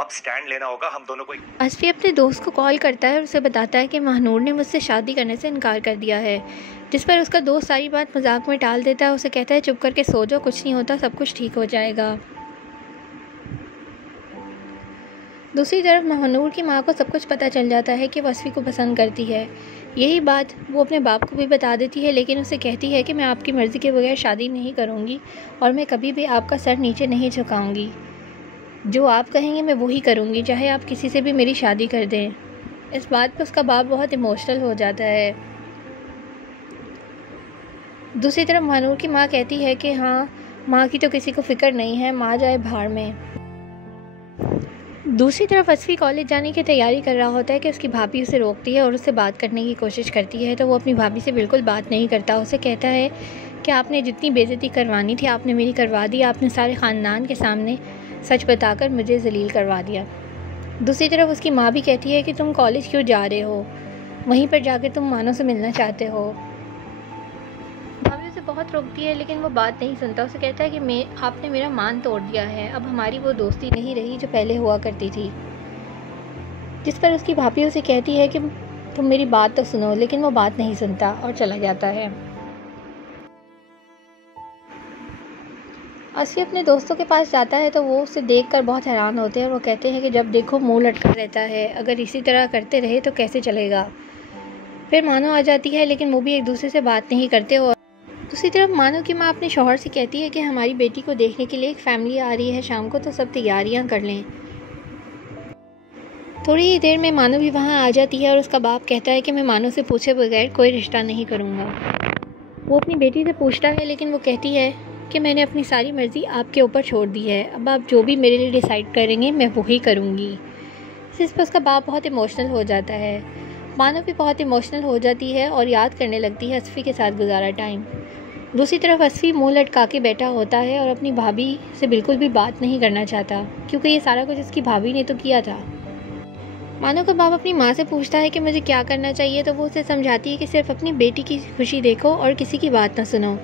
अब स्टैंड लेना होगा हम दोनों को। असफी अपने दोस्त को कॉल करता है और उसे बताता है कि महानूर ने मुझसे शादी करने से इनकार कर दिया है, जिस पर उसका दोस्त सारी बात मजाक में टाल देता है। उसे कहता है चुप करके सो जाओ, कुछ नहीं होता, सब कुछ ठीक हो जाएगा। दूसरी तरफ महानूर की माँ को सब कुछ पता चल जाता है कि वो असफी को पसंद करती है। यही बात वो अपने बाप को भी बता देती है, लेकिन उसे कहती है कि मैं आपकी मर्ज़ी के बगैर शादी नहीं करूँगी और मैं कभी भी आपका सर नीचे नहीं झुकाऊँगी। जो आप कहेंगे मैं वही करूँगी, चाहे आप किसी से भी मेरी शादी कर दें। इस बात पर उसका बाप बहुत इमोशनल हो जाता है। दूसरी तरफ महानूर की माँ कहती है कि हाँ, माँ की तो किसी को फ़िक्र नहीं है, माँ जाए भाड़ में। दूसरी तरफ असफी कॉलेज जाने की तैयारी कर रहा होता है कि उसकी भाभी उसे रोकती है और उससे बात करने की कोशिश करती है, तो वो अपनी भाभी से बिल्कुल बात नहीं करता। उसे कहता है कि आपने जितनी बेइज्जती करवानी थी आपने मेरी करवा दी, आपने सारे ख़ानदान के सामने सच बताकर मुझे जलील करवा दिया। दूसरी तरफ उसकी माँ भी कहती है कि तुम कॉलेज क्यों जा रहे हो, वहीं पर जाकर तुम मानो से मिलना चाहते हो। भाभी उसे बहुत रोकती है लेकिन वो बात नहीं सुनता। उसे कहता है कि आपने मेरा मान तोड़ दिया है, अब हमारी वो दोस्ती नहीं रही जो पहले हुआ करती थी। जिस पर उसकी भाभी उसे कहती है कि तुम मेरी बात तो सुनो, लेकिन वो बात नहीं सुनता और चला जाता है। असफी अपने दोस्तों के पास जाता है तो वो उसे देखकर बहुत हैरान होते हैं और वो कहते हैं कि जब देखो मुंह लटका रहता है, अगर इसी तरह करते रहे तो कैसे चलेगा। फिर मानो आ जाती है लेकिन वो भी एक दूसरे से बात नहीं करते। और दूसरी तरफ मानो की माँ अपने शौहर से कहती है कि हमारी बेटी को देखने के लिए एक फैमिली आ रही है शाम को, तो सब तैयारियाँ कर लें। थोड़ी ही देर में मानो भी वहाँ आ जाती है और उसका बाप कहता है कि मैं मानो से पूछे बगैर कोई रिश्ता नहीं करूँगा। वो अपनी बेटी से पूछता है लेकिन वो कहती है कि मैंने अपनी सारी मर्ज़ी आपके ऊपर छोड़ दी है, अब आप जो भी मेरे लिए डिसाइड करेंगे मैं वही करूँगी। इस पर उसका बाप बहुत इमोशनल हो जाता है। मानो भी बहुत इमोशनल हो जाती है और याद करने लगती है असफी के साथ गुजारा टाइम। दूसरी तरफ असफी मुंह लटका के बैठा होता है और अपनी भाभी से बिल्कुल भी बात नहीं करना चाहता, क्योंकि ये सारा कुछ उसकी भाभी ने तो किया था। मानो का बाप अपनी माँ से पूछता है कि मुझे क्या करना चाहिए, तो वो उसे समझाती है कि सिर्फ अपनी बेटी की खुशी देखो और किसी की बात ना सुनो।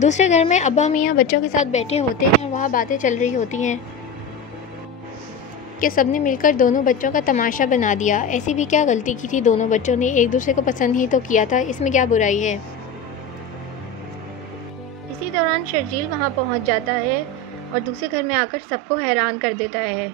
दूसरे घर में अब्बा मियाँ बच्चों के साथ बैठे होते हैं और वहाँ बातें चल रही होती हैं कि सबने मिलकर दोनों बच्चों का तमाशा बना दिया। ऐसी भी क्या गलती की थी, दोनों बच्चों ने एक दूसरे को पसंद ही तो किया था, इसमें क्या बुराई है। इसी दौरान शर्जील वहाँ पहुँच जाता है और दूसरे घर में आकर सबको हैरान कर देता है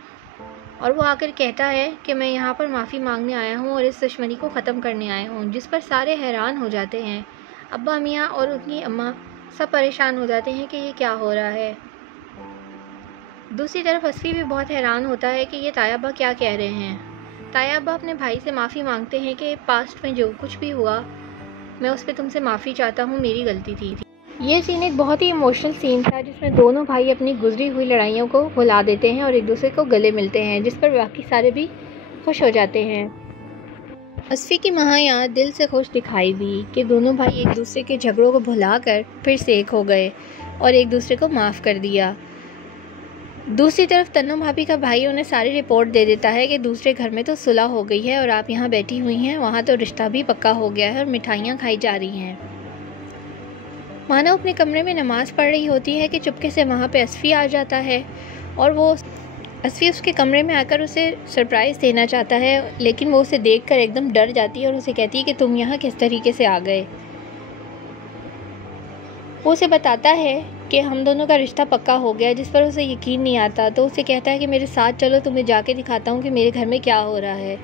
और वो आकर कहता है कि मैं यहाँ पर माफ़ी मांगने आया हूँ और इस दुश्मनी को ख़त्म करने आया हूँ। जिस पर सारे हैरान हो जाते हैं। अब्बा मियाँ और उनकी अम्मा सब परेशान हो जाते हैं कि ये क्या हो रहा है। दूसरी तरफ असफी भी बहुत हैरान होता है कि ये तायाबा क्या कह रहे हैं। तायाबा अपने भाई से माफ़ी मांगते हैं कि पास्ट में जो कुछ भी हुआ मैं उस पर तुमसे माफ़ी चाहता हूँ, मेरी गलती थी। ये सीन एक बहुत ही इमोशनल सीन था जिसमें दोनों भाई अपनी गुजरी हुई लड़ाइयों को भुला देते हैं और एक दूसरे को गले मिलते हैं, जिस पर बाकी सारे भी खुश हो जाते हैं। असफी की माँ यहाँ दिल से खुश दिखाई दी कि दोनों भाई एक दूसरे के झगड़ों को भुलाकर फिर से एक हो गए और एक दूसरे को माफ़ कर दिया। दूसरी तरफ तन्नो भाभी का भाई उन्हें सारी रिपोर्ट दे देता है कि दूसरे घर में तो सुलह हो गई है और आप यहाँ बैठी हुई हैं, वहाँ तो रिश्ता भी पक्का हो गया है और मिठाइयाँ खाई जा रही हैं। मानो अपने कमरे में नमाज़ पढ़ रही होती है कि चुपके से वहाँ पे असफी आ जाता है और वो असफी उसके कमरे में आकर उसे सरप्राइज़ देना चाहता है, लेकिन वो उसे देखकर एकदम डर जाती है और उसे कहती है कि तुम यहाँ किस तरीके से आ गए। वो उसे बताता है कि हम दोनों का रिश्ता पक्का हो गया, जिस पर उसे यकीन नहीं आता। तो उसे कहता है कि मेरे साथ चलो, तुम्हें जाके दिखाता हूँ कि मेरे घर में क्या हो रहा है।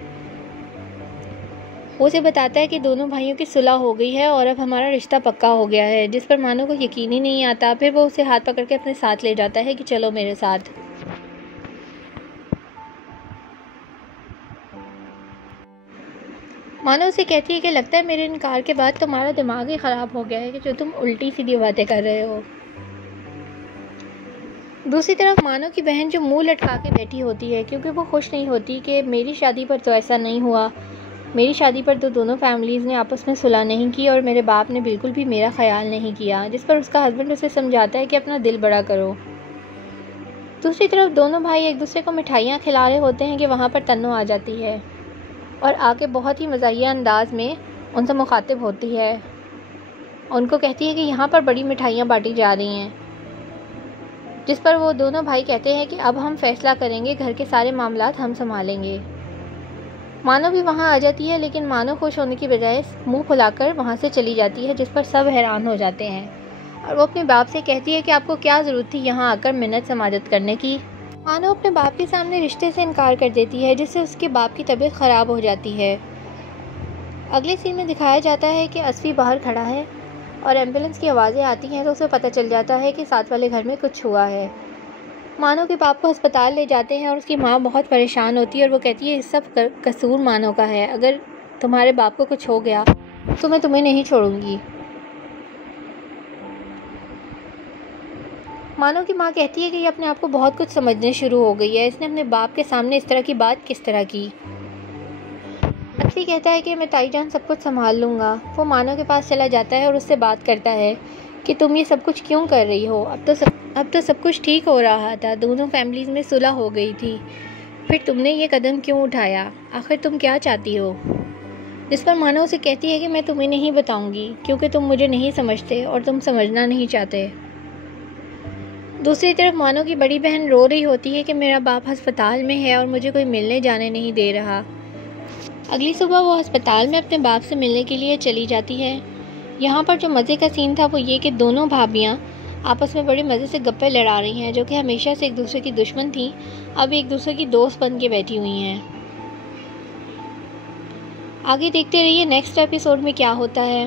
वो उसे बताता है कि दोनों भाइयों की सुलह हो गई है और अब हमारा रिश्ता पक्का हो गया है, जिस पर मानो को यकीन ही नहीं आता। फिर वो उसे हाथ पकड़ के अपने साथ ले जाता है कि चलो मेरे साथ। मानो उसे कहती है कि लगता है मेरे इनकार के बाद तुम्हारा दिमाग ही ख़राब हो गया है कि जो तुम उल्टी सीधी बातें कर रहे हो। दूसरी तरफ मानो की बहन जो मुंह लटका के बैठी होती है क्योंकि वो खुश नहीं होती कि मेरी शादी पर तो ऐसा नहीं हुआ, मेरी शादी पर तो दोनों फैमिलीज़ ने आपस में सुलह नहीं की और मेरे बाप ने बिल्कुल भी मेरा ख्याल नहीं किया। जिस पर उसका हस्बैंड उसे समझाता है कि अपना दिल बड़ा करो। दूसरी तरफ दोनों भाई एक दूसरे को मिठाइयाँ खिला रहे होते हैं कि वहाँ पर तन्नो आ जाती है और आके बहुत ही मज़ाहिया अंदाज में उनसे मुखातिब होती है। उनको कहती है कि यहाँ पर बड़ी मिठाइयाँ बांटी जा रही हैं। जिस पर वो दोनों भाई कहते हैं कि अब हम फैसला करेंगे, घर के सारे मामलात हम संभालेंगे। मानो भी वहाँ आ जाती है, लेकिन मानो खुश होने की बजाय मुंह फुलाकर वहाँ से चली जाती है, जिस पर सब हैरान हो जाते हैं। और वो अपने बाप से कहती है कि आपको क्या ज़रूरत थी यहाँ आकर मिन्नत समाजत करने की। मानो अपने बाप के सामने रिश्ते से इनकार कर देती है, जिससे उसके बाप की तबीयत ख़राब हो जाती है। अगले सीन में दिखाया जाता है कि असफी बाहर खड़ा है और एम्बुलेंस की आवाज़ें आती हैं तो उसे पता चल जाता है कि साथ वाले घर में कुछ हुआ है। मानो के बाप को अस्पताल ले जाते हैं और उसकी माँ बहुत परेशान होती है और वो कहती है इस सब कसूर मानो का है, अगर तुम्हारे बाप को कुछ हो गया तो मैं तुम्हें नहीं छोड़ूंगी। मानो की माँ कहती है कि ये अपने आप को बहुत कुछ समझने शुरू हो गई है, इसने अपने बाप के सामने इस तरह की बात किस तरह की। असफी कहता है कि मैं ताईजान सब कुछ संभाल लूँगा। वो मानो के पास चला जाता है और उससे बात करता है कि तुम ये सब कुछ क्यों कर रही हो, अब तो सब कुछ ठीक हो रहा था, दोनों फैमिलीज़ में सुलह हो गई थी, फिर तुमने ये कदम क्यों उठाया, आखिर तुम क्या चाहती हो। जिस पर मानो उसे कहती है कि मैं तुम्हें नहीं बताऊंगी क्योंकि तुम मुझे नहीं समझते और तुम समझना नहीं चाहते। दूसरी तरफ मानो की बड़ी बहन रो रही होती है कि मेरा बाप अस्पताल में है और मुझे कोई मिलने जाने नहीं दे रहा। अगली सुबह वो अस्पताल में अपने बाप से मिलने के लिए चली जाती है। यहाँ पर जो मज़े का सीन था वो ये कि दोनों भाभियाँ आपस में बड़े मज़े से गप्पे लड़ा रही हैं, जो कि हमेशा से एक दूसरे की दुश्मन थी, अब एक दूसरे की दोस्त बन के बैठी हुई हैं। आगे देखते रहिए नेक्स्ट एपिसोड में क्या होता है।